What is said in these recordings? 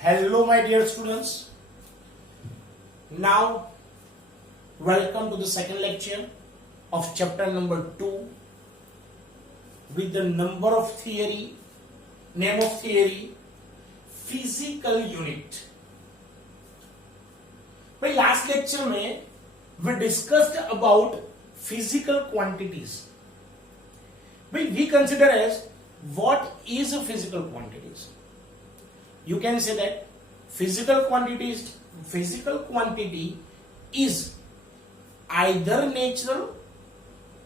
Hello my dear students, now welcome to the second lecture of chapter number 2 with the number of theory, name of theory, physical unit. भाई last lecture में we discussed about physical quantities. भाई we consider as what is a physical quantities. You can say that physical quantity is either natural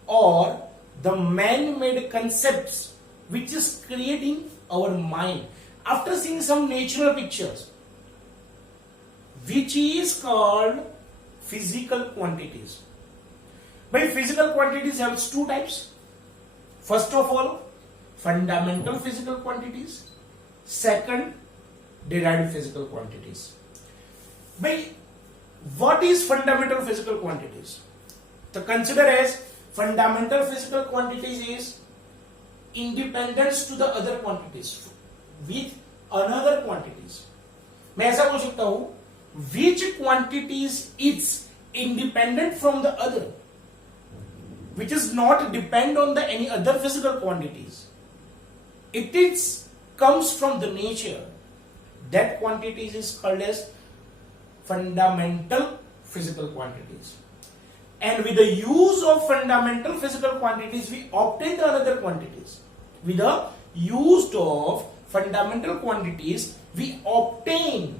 or the man-made concepts which is creating our mind after seeing some natural pictures, which is called physical quantities. By physical quantities have two types. First of all, fundamental physical quantities. Second, derived physical quantities. By what is fundamental physical quantities? To consider as fundamental physical quantities is independence to the other quantities with another quantities. मैं ऐसा बोल सकता हूं, which quantities is independent from the other, which is not depend on the any other physical quantities. It is comes from the nature. That quantities is called as fundamental physical quantities. And with the use of fundamental physical quantities, we obtain the other quantities. With the use of fundamental quantities, we obtain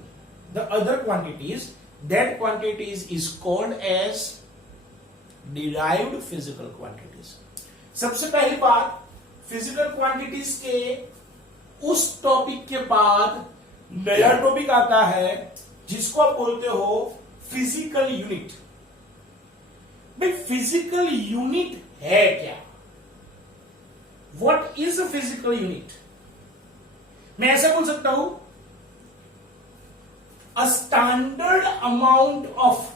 the other quantities. That quantities is called as derived physical quantities. सबसे पहली बात, physical quantities के उस topic के बाद नया topic आता है जिसको आप बोलते हो फिजिकल यूनिट. भाई फिजिकल यूनिट है क्या? What is a physical unit? मैं ऐसा बोल सकता हूं, a standard amount of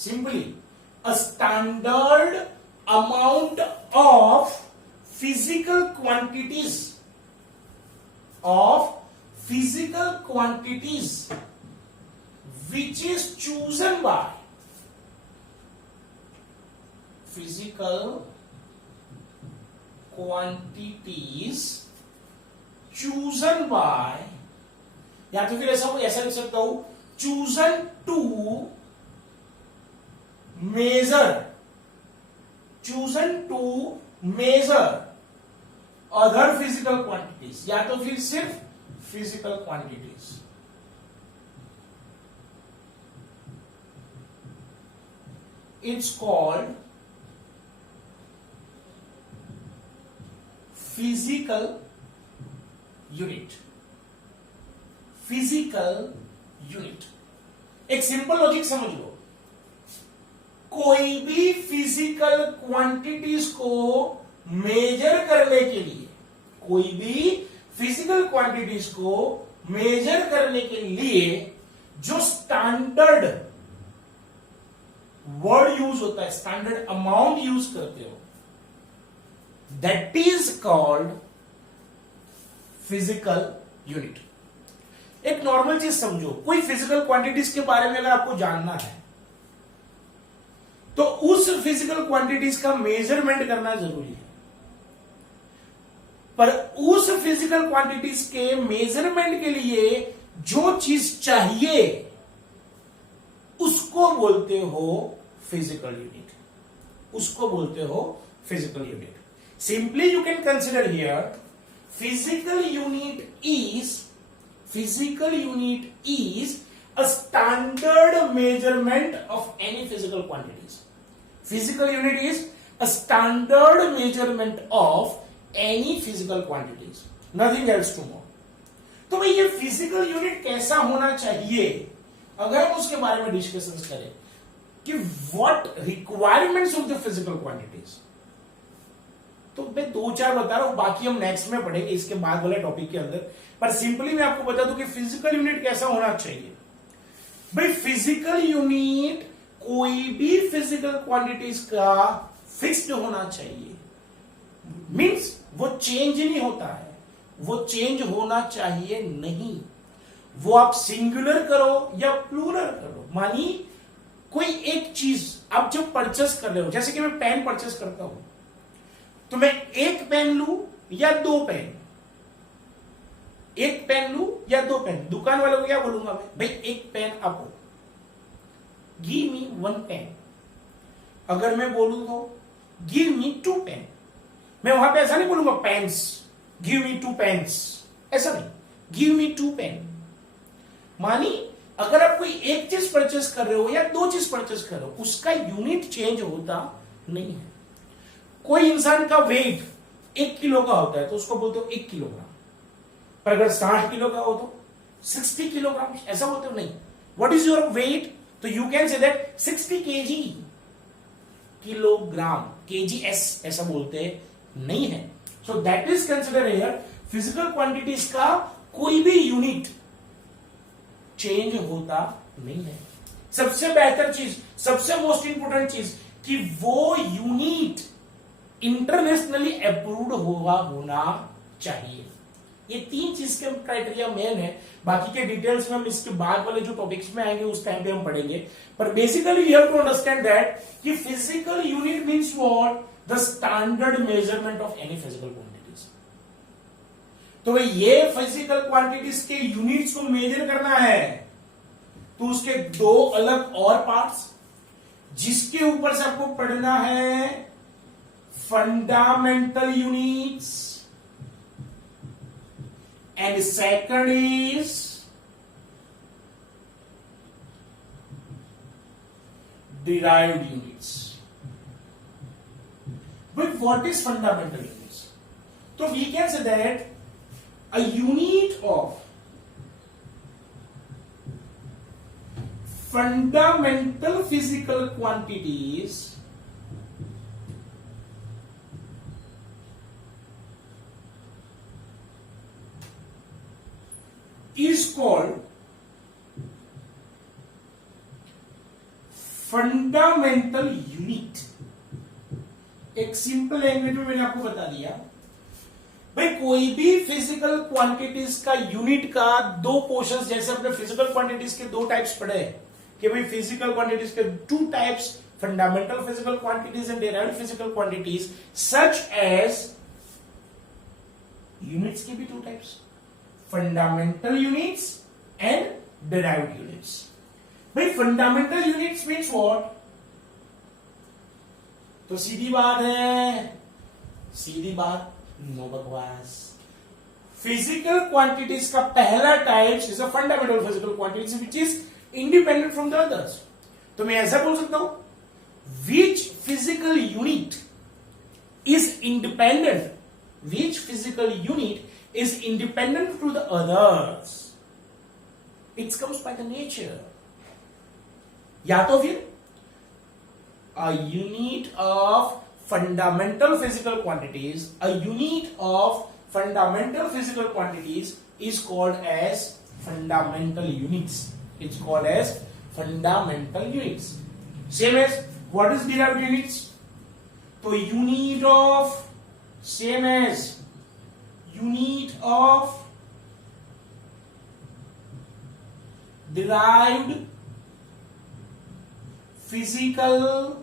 simply a standard amount of physical quantities which is chosen by physical quantities chosen by, या तो फिर ऐसा लिख सकता हूं, chosen to measure other physical quantities, या तो फिर सिर्फ physical quantities. It's called physical unit. Physical unit. एक सिंपल लॉजिक समझ लो, कोई भी फिजिकल क्वांटिटीज को मेजर करने के लिए, कोई भी फिजिकल क्वांटिटीज को मेजर करने के लिए जो स्टैंडर्ड वर्ड यूज होता है, स्टैंडर्ड अमाउंट यूज करते हो, that is called physical unit. एक नॉर्मल चीज समझो, कोई फिजिकल क्वांटिटीज के बारे में अगर आपको जानना है तो उस फिजिकल क्वांटिटीज का मेजरमेंट करना जरूरी है. पर उस फिजिकल क्वांटिटीज के मेजरमेंट के लिए जो चीज चाहिए उसको बोलते हो फिजिकल यूनिट. उसको बोलते हो physical unit. Simply you can consider here physical unit is a standard measurement of any physical quantities. Physical unit is a standard measurement of any physical quantities. Nothing else to more. तो भाई ये physical unit कैसा होना चाहिए, अगर हम उसके बारे में डिस्कशन करें कि what requirements of the physical quantities, तो मैं दो चार बता रहा हूं, बाकी हम नेक्स्ट में पढ़ेंगे इसके बाद वाले टॉपिक के अंदर। पर सिंपली मैं आपको बता दूं कि फिजिकल यूनिट कैसा होना चाहिए। भाई फिजिकल यूनिट कोई भी फिजिकल क्वांटिटीज का फिक्स्ड होना चाहिए, मींस वो चेंज नहीं होता है, वो चेंज होना चाहिए नहीं। वो आप सिंगुलर करो या प्लूरल करो, मानी कोई एक चीज आप जब परचेस कर रहे हो, जैसे कि मैं पेन परचेस करता हूं, तो मैं एक पेन लू या दो पेन, एक पेन लू या दो पेन, दुकान वाले को क्या बोलूंगा मैं, भाई एक पेन आपको, गिव मी वन पेन। अगर मैं बोलूं तो गिव मी टू पेन, मैं वहां पे ऐसा नहीं बोलूंगा pens, give me two pens, ऐसा नहीं, गिव मी टू पेन। मानी अगर आप कोई एक चीज परचेस कर रहे हो या दो चीज परचेस कर रहे हो, उसका यूनिट चेंज होता नहीं है। कोई इंसान का वेट 1 किलो का होता है तो उसको बोलते हो 1 किलोग्राम, पर अगर 60 किलो का हो तो 60 किलोग्राम, ऐसा बोलते हो नहीं। व्हाट इज योर वेट, तो you can say that 60 KG, kilogram, KGS ऐसा बोलते नहीं है। So that is consider here physical quantities का कोई भी यूनिट चेंज होता नहीं है। सबसे बेहतर चीज, सबसे मोस्ट इंपोर्टेंट चीज कि वो यूनिट इंटरनेशनली अप्रूव्ड होना चाहिए। ये तीन चीज के क्राइटेरिया मेन है, बाकी के डिटेल्स में हम इसके बाद वाले जो टॉपिक्स में आएंगे उस टाइम पे हम पढ़ेंगे। पर basically you have to understand that कि physical unit means what, the standard measurement of any physical quantities. तो भाई ये फिजिकल क्वांटिटीज के यूनिट्स को मेजर करना है तो उसके दो अलग और पार्ट्स, जिसके ऊपर से आपको पढ़ना है fundamental units and second is derived units. But what is fundamental units? So we can say that a unit of fundamental physical quantities is called fundamental unit. एक सिंपल लैंग्वेज में मैंने आपको बता दिया, भाई कोई भी फिजिकल क्वांटिटीज का यूनिट का दो पोर्शंस, जैसे अपने फिजिकल क्वांटिटीज के दो टाइप्स पढ़े कि भाई फिजिकल क्वांटिटीज के two types, fundamental physical quantities and derived physical quantities, such as units के भी two types, fundamental units and derived units. भाई फंडामेंटल यूनिट्स मीन्स व्हाट, तो सीधी बात है, सीधी बात, नो बकवास। फिजिकल क्वांटिटीज का पहला type is a fundamental physical quantities which is independent from the others. तो मैं ऐसा बोल सकता हूं, which physical unit is independent, which physical unit is independent to the others, it comes by the nature. या तो फिर a unit of fundamental physical quantities, a unit of fundamental physical quantities is called as fundamental units. It's called as fundamental units. Same as what is derived units? So unit of, same as unit of derived physical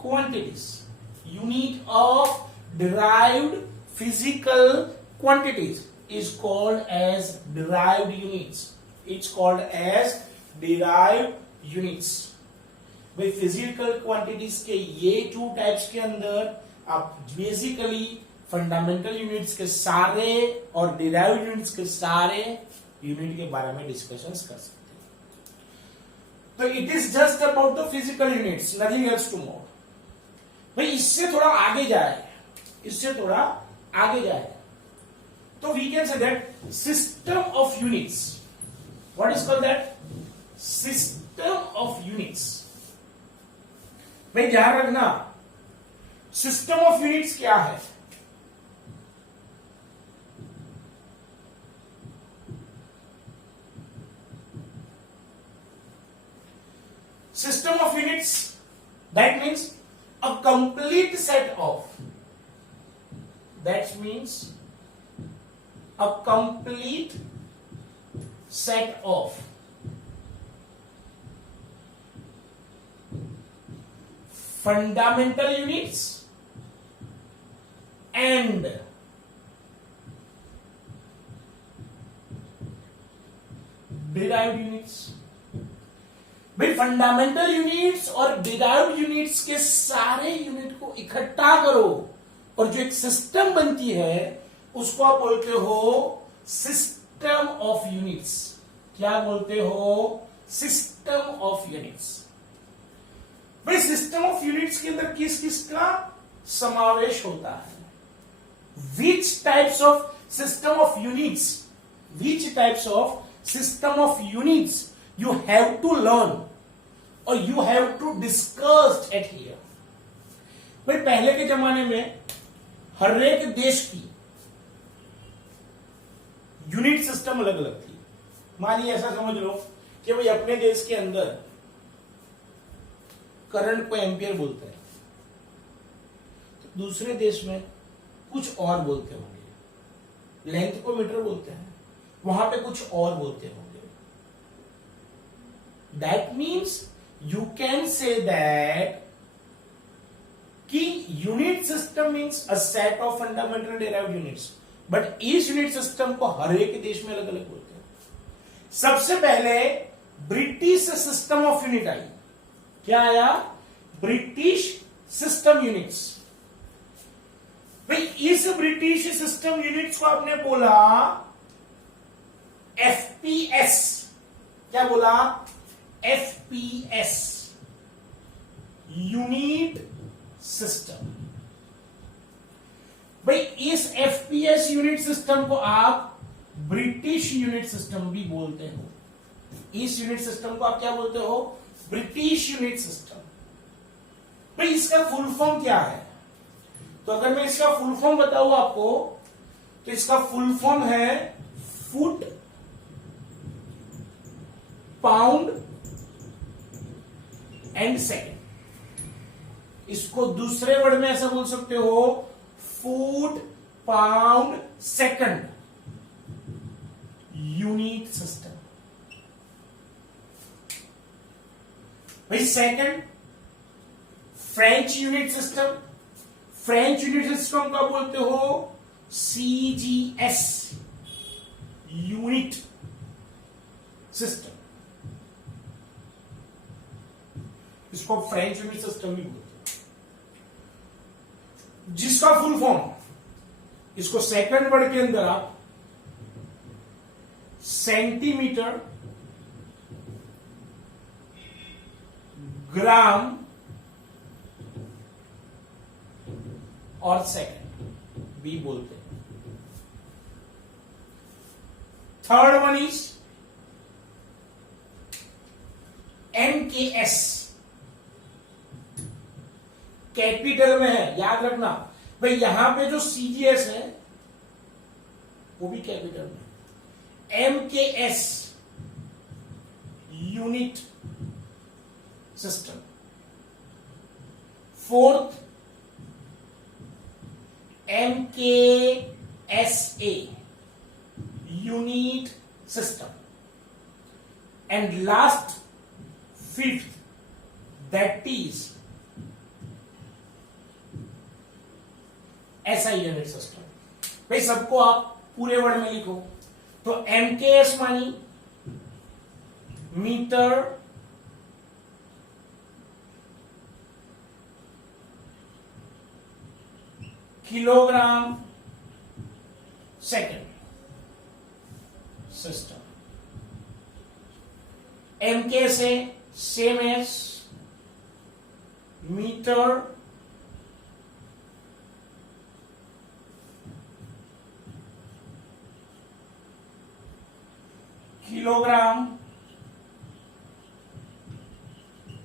quantities, unit of derived physical quantities is called as derived units. It's called as derived units. भाई physical quantities के ये two types के अंदर आप basically fundamental units के सारे और derived units के सारे यूनिट के बारे में डिस्कशंस कर सकते हैं। तो it is just about the physical units, nothing else to more. भाई इससे थोड़ा आगे जाए, इससे थोड़ा आगे जाए तो we can say that system of units. What is called that, system of units. भाई ध्यान रखना, सिस्टम ऑफ यूनिट्स क्या है? System of units, that means a complete set of, that means a complete set of fundamental units and derived units. भाई fundamental units और derived units के सारे unit को इकट्ठा करो और जो एक सिस्टम बनती है उसको आप बोलते हो सिस्टम ऑफ यूनिट्स। क्या बोलते हो? System of units. भाई सिस्टम ऑफ यूनिट्स के अंदर किस किस का समावेश होता है? Which types of system of units, which types of system of units you have to learn or you have to discuss at here। भाई पहले के जमाने में हर एक देश की यूनिट सिस्टम अलग अलग थी। मानिए ऐसा समझ लो कि भाई अपने देश के अंदर करंट को एम्पियर बोलते हैं, तो दूसरे देश में कुछ और बोलते होंगे, लेंथ को मीटर बोलते हैं, वहां पे कुछ और बोलते होंगे। That means you can say that कि unit system means a set of fundamental derived units, but each unit system को हर एक देश में अलग अलग बोलते हैं। सबसे पहले ब्रिटिश सिस्टम ऑफ यूनिट आई। क्या आया? British system units. भाई इस ब्रिटिश सिस्टम यूनिट्स को आपने बोला एफपीएस। क्या बोला? FPS, unit system. भाई इस FPS यूनिट सिस्टम को आप ब्रिटिश यूनिट सिस्टम भी बोलते हो। इस यूनिट सिस्टम को आप क्या बोलते हो? British unit system. भाई इसका फुल फॉर्म क्या है? तो अगर मैं इसका फुल फॉर्म बताऊं आपको, तो इसका फुल फॉर्म है फुट पाउंड एंड सेकंड। इसको दूसरे वर्ड में ऐसा बोल सकते हो, foot pound second unit system. भाई second French unit system. French unit system का बोलते हो CGS यूनिट सिस्टम। इसको फ्रेंच यूनिट सिस्टम भी बोलते हैं। जिसका फुल फॉर्म, इसको सेकंड वर्ड के अंदर आप सेंटीमीटर, ग्राम और सेकंड भी बोलते हैं। Third one is MKS। Capital में है, याद रखना भाई। यहां पे जो CGS है वो भी कैपिटल में। MKS unit system. Fourth MKSA unit system. And last fifth, that is ऐसा यूनिट सिस्टम। भाई सबको आप पूरे वर्ड में लिखो। तो MKS मानी metre, kilogram, second system. MKSA same as metre, kilogram,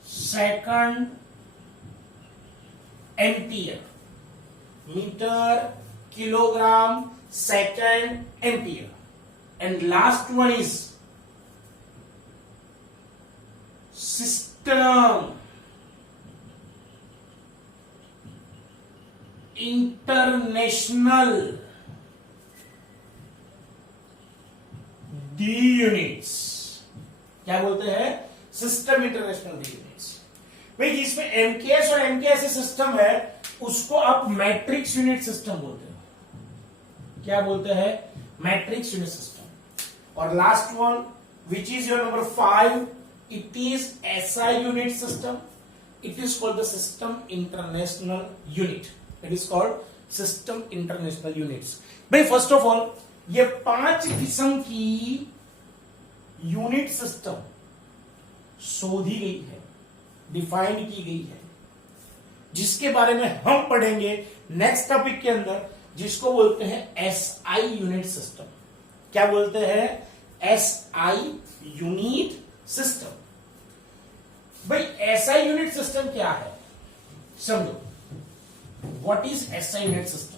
second, ampere. Metre, kilogram, second, ampere. And last one is system, international, D units. क्या बोलते हैं? System international D units. भाई जिसमें एमकेएस और एमकेएस सिस्टम है उसको आप मैट्रिक्स यूनिट सिस्टम बोलते हो. क्या बोलते हैं? Metrics unit system. और last one which is your number 5, it is SI unit system. It is called the system international unit. It is called system international units. भाई फर्स्ट ऑफ ऑल ये 5 किस्म की यूनिट सिस्टम शोधी गई है, define की गई है, जिसके बारे में हम पढ़ेंगे नेक्स्ट टॉपिक के अंदर, जिसको बोलते हैं एसआई यूनिट सिस्टम. क्या बोलते हैं? SI unit system. भाई एसआई यूनिट सिस्टम क्या है समझो. What is SI unit system?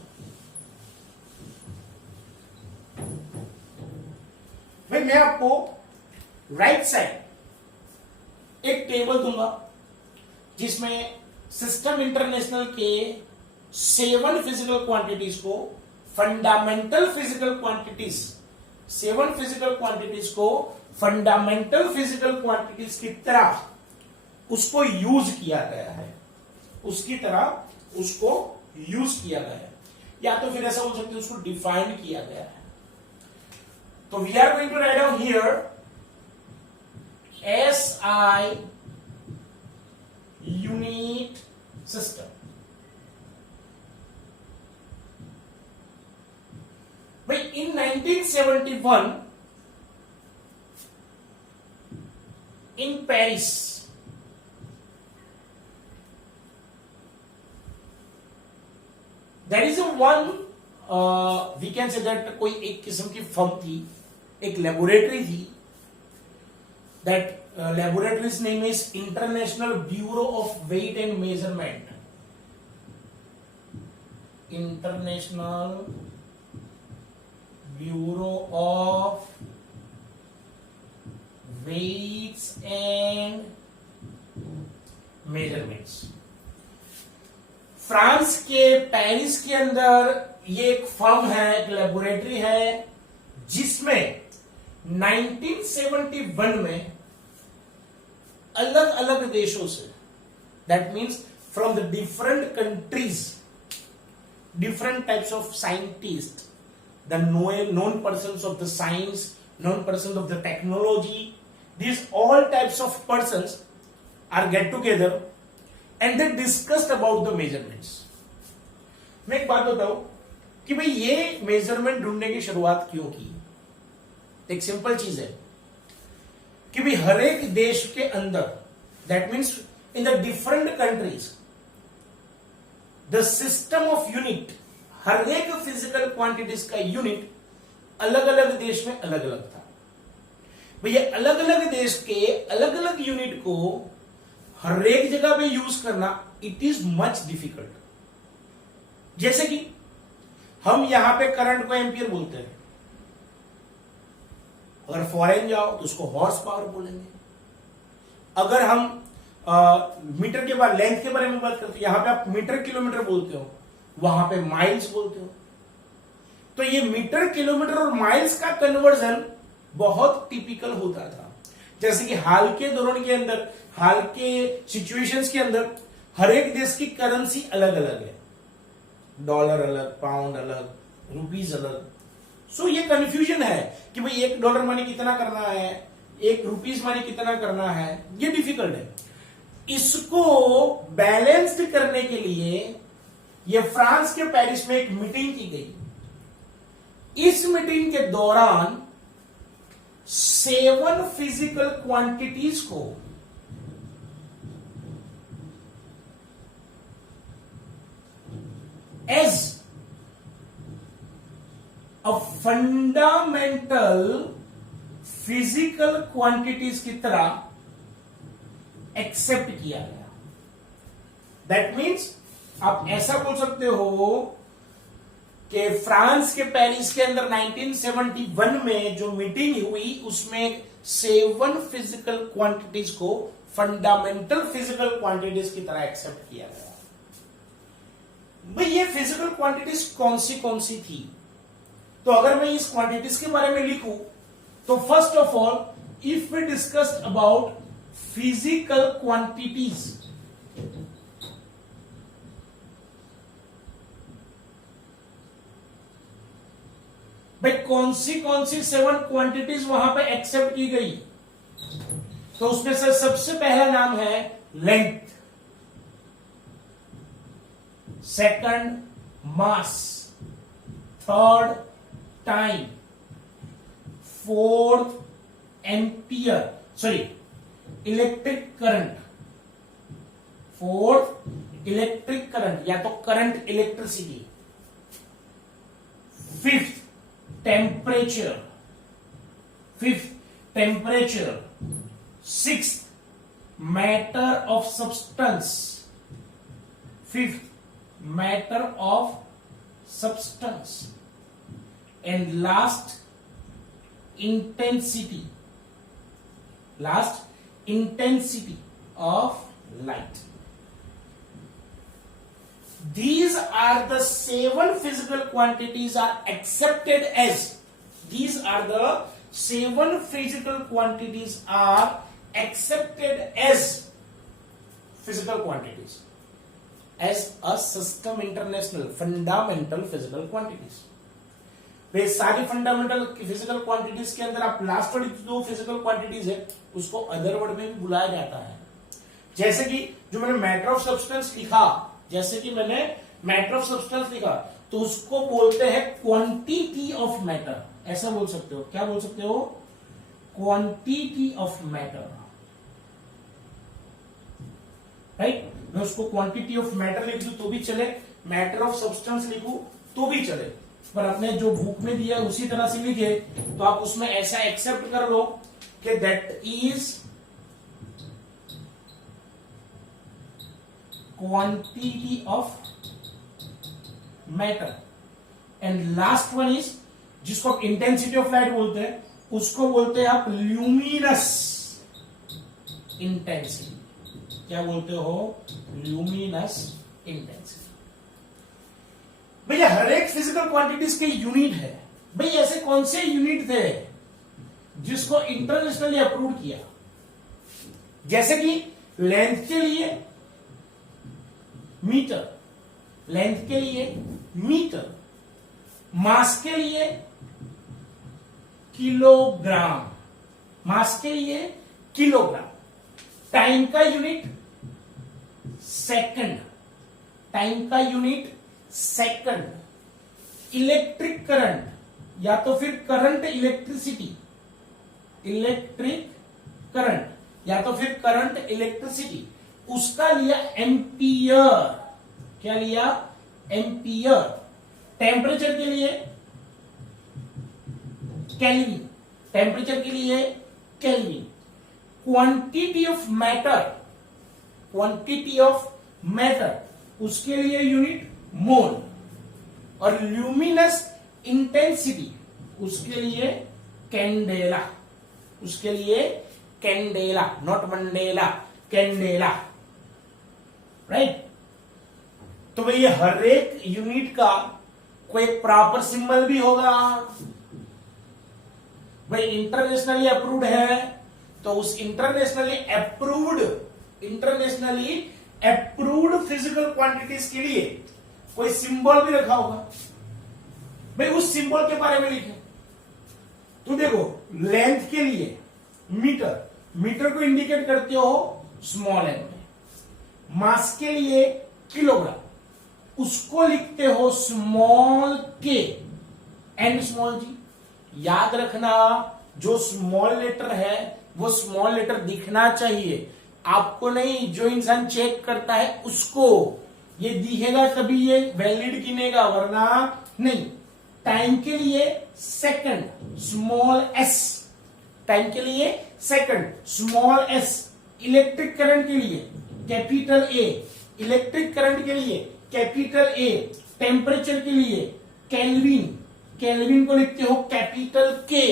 भाई मैं आपको राइट साइड एक टेबल दूंगा जिसमें सिस्टम इंटरनेशनल के 7 फिजिकल क्वांटिटीज को fundamental physical quantities, 7 physical quantities को फंडामेंटल फिजिकल क्वांटिटीज की तरह उसको यूज किया गया है, उसकी तरह उसको यूज किया गया है, या तो फिर ऐसा बोल सकते हैं उसको डिफाइन किया गया है. तो we are going to write down here SI unit system. भाई in 1971 in Paris there is a one we can say that कोई एक किस्म की फर्म थी, एक लेबोरेटरी थी. That laboratory's name is international bureau of weight and measurement. International bureau of weights and measurements. France के Paris के अंदर ये एक फर्म है, एक लेबोरेटरी है, जिसमें 1971 में अलग अलग देशों से, that means from the different countries, different types of scientists, the known persons of the science, known persons of the technology, these all types of persons are get together and they discussed about the measurements. मैं एक बात बताऊं कि भाई ये measurement ढूंढने की शुरुआत क्यों की. एक सिंपल चीज है कि भाई हर एक देश के अंदर, that means in the different countries, the system of unit, हर एक फिजिकल क्वांटिटीज का यूनिट अलग अलग देश में अलग अलग था. भैया अलग अलग देश के अलग अलग यूनिट को हर एक जगह पे यूज करना इट इज मच डिफिकल्ट. जैसे कि हम यहां पे करंट को एम्पियर बोलते हैं, अगर फॉरेन जाओ तो उसको हॉर्स पावर बोलेंगे. अगर हम मीटर के बाद लेंथ के बारे में बात करते हैं, यहां पे आप मीटर किलोमीटर बोलते हो, वहां पे माइल्स बोलते हो. तो ये मीटर किलोमीटर और माइल्स का कन्वर्जन बहुत टिपिकल होता था. जैसे कि हाल के दौरान के अंदर, हाल के सिचुएशंस के अंदर हर एक देश की करेंसी अलग अलग है. डॉलर अलग, पाउंड अलग, रुपीज अलग. सो ये कंफ्यूजन है कि भाई $1 माने कितना करना है, ₹1 माने कितना करना है. ये डिफिकल्ट है. इसको बैलेंस्ड करने के लिए ये फ्रांस के पेरिस में एक मीटिंग की गई. इस मीटिंग के दौरान 7 फिजिकल क्वांटिटीज को as a fundamental physical quantities की तरह एक्सेप्ट किया गया. दैट मीन्स आप ऐसा बोल सकते हो कि फ्रांस के पेरिस के अंदर 1971 में जो मीटिंग हुई उसमें 7 फिजिकल क्वांटिटीज को फंडामेंटल फिजिकल क्वांटिटीज की तरह एक्सेप्ट किया गया। भाई ये फिजिकल क्वांटिटीज कौन सी थी? तो अगर मैं इस क्वांटिटीज के बारे में लिखूं तो first of all if we discussed about physical quantities, भाई कौन सी 7 क्वांटिटीज वहां पे एक्सेप्ट की गई? तो उसमें से सबसे पहला नाम है length, second mass, third time, fourth ampere electric current, fourth electric current या तो current electricity, fifth temperature, sixth matter of substance, fifth matter of substance, and last intensity of light. These are the 7 physical quantities are accepted as. These are the 7 physical quantities are accepted as physical quantities as a system international fundamental physical quantities. वे सारी fundamental physical quantities के अंदर आप last वाली जो physical quantities है उसको other word में भी बुलाया जाता है। जैसे कि जो मैंने मैटर ऑफ सब्सटेंस लिखा, तो उसको बोलते हैं क्वांटिटी ऑफ मैटर। ऐसा बोल सकते हो, क्या बोल सकते हो? Quantity of matter, right. मैं उसको क्वांटिटी ऑफ मैटर लिख दूं तो भी चले, मैटर ऑफ सब्सटेंस लिखूं तो भी चले, पर आपने जो बुक में दिया उसी तरह से लिखे तो आप उसमें ऐसा एक्सेप्ट कर लो कि that is quantity of matter. And last one is जिसको आप इंटेंसिटी ऑफ लाइट बोलते हैं, उसको बोलते हैं आप ल्यूमिनस इंटेंसिटी। क्या बोलते हो? Luminous intensity. भैया हर एक फिजिकल क्वांटिटीज के यूनिट है। भाई ऐसे कौन से यूनिट थे जिसको इंटरनेशनली अप्रूव किया? जैसे कि लेंथ के लिए मीटर, मास के लिए किलोग्राम, टाइम का यूनिट सेकंड, इलेक्ट्रिक करंट या तो फिर करंट इलेक्ट्रिसिटी उसका लिया एम्पियर। क्या लिया? एम्पियर। टेम्परेचर के लिए केल्विन। क्वांटिटी ऑफ मैटर उसके लिए यूनिट मोल, और ल्यूमिनस इंटेंसिटी उसके लिए candela, not Mandela, candela, right. तो भाई ये हर एक यूनिट का कोई प्रॉपर सिंबल भी होगा। भाई इंटरनेशनली अप्रूव्ड है तो उस इंटरनेशनली अप्रूव्ड फिजिकल क्वांटिटीज के लिए कोई सिंबल भी रखा होगा। भाई उस सिंबल के बारे में लिखे तो देखो, लेंथ के लिए मीटर को इंडिकेट करते हो स्मॉल एन में, मास के लिए किलोग्राम उसको लिखते हो स्मॉल के एंड स्मॉल जी। याद रखना जो स्मॉल लेटर है वो स्मॉल लेटर दिखना चाहिए, आपको नहीं। जो इंसान चेक करता है उसको ये दिखेगा तभी ये वैलिड गिनेगा, वरना नहीं। टाइम के लिए सेकंड स्मॉल एस, टाइम के लिए second small S. Electric current के लिए कैपिटल ए, इलेक्ट्रिक करंट के लिए कैपिटल ए टेम्परेचर के लिए केल्विन, केल्विन को लिखते हो कैपिटल के।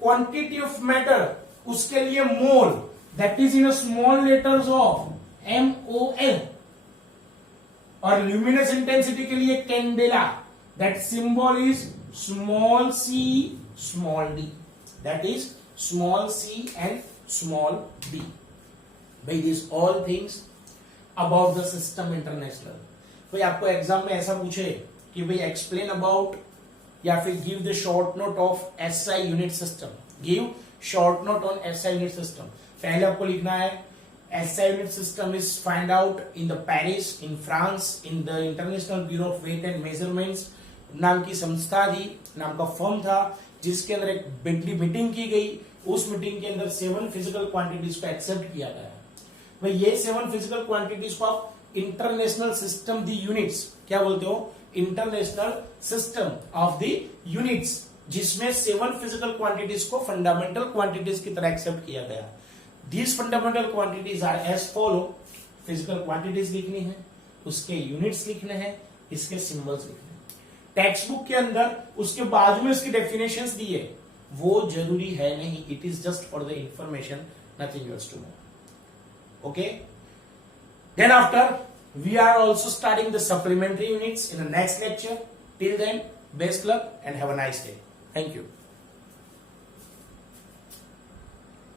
क्वांटिटी ऑफ मैटर उसके लिए mole, that is in small letters of MOL। और ल्यूमिनस इंटेंसिटी के लिए candela, that symbol is small c small d, that is small c and small d। भाई this all things about the system international. भाई आपको exam में ऐसा पूछे कि भाई एक्सप्लेन अबाउट या फिर give the short note of SI unit system, give short note on SI unit system. पहले आपको लिखना है SI unit system is find out in the Paris in France in the international bureau of weight and measurements नाम की संस्था थी, नाम का फर्म था, जिसके अंदर एक बिगली मीटिंग की गई। उस मीटिंग के अंदर 7 फिजिकल क्वांटिटीज को एक्सेप्ट किया गया। भाई ये 7 फिजिकल क्वांटिटीज को आप इंटरनेशनल सिस्टम दी यूनिट्स क्या बोलते हो, international system of the units, जिसमें 7 फिजिकल क्वांटिटीज को फंडामेंटल क्वांटिटीज की तरह एक्सेप्ट किया गया। These fundamental quantities are as follow. Physical quantities लिखनी है, उसके यूनिट्स लिखने हैं, इसके सिंबल्स लिखने हैं। टेक्स्ट बुक के अंदर उसके बाद में उसकी डेफिनेशंस दी है, वो जरूरी है नहीं, it is just for the information, nothing else to know. Okay, then after we are also starting the supplementary units in the next lecture. Till then, best luck and have a nice day. Thank you.